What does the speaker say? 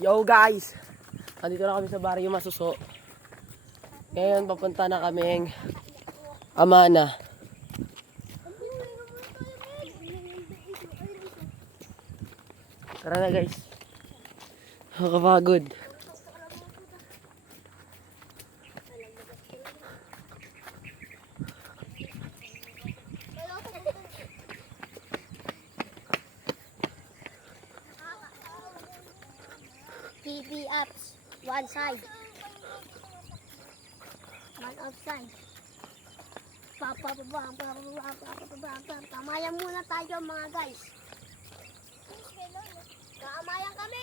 Yo guys! Andito na kami sa Barrio Masuso. Ngayon papunta na kaming Amana. Tara na guys. Nakakapagod. TV apps, one side, one outside. Kamayan muna tayo mga guys. Kamayan kami.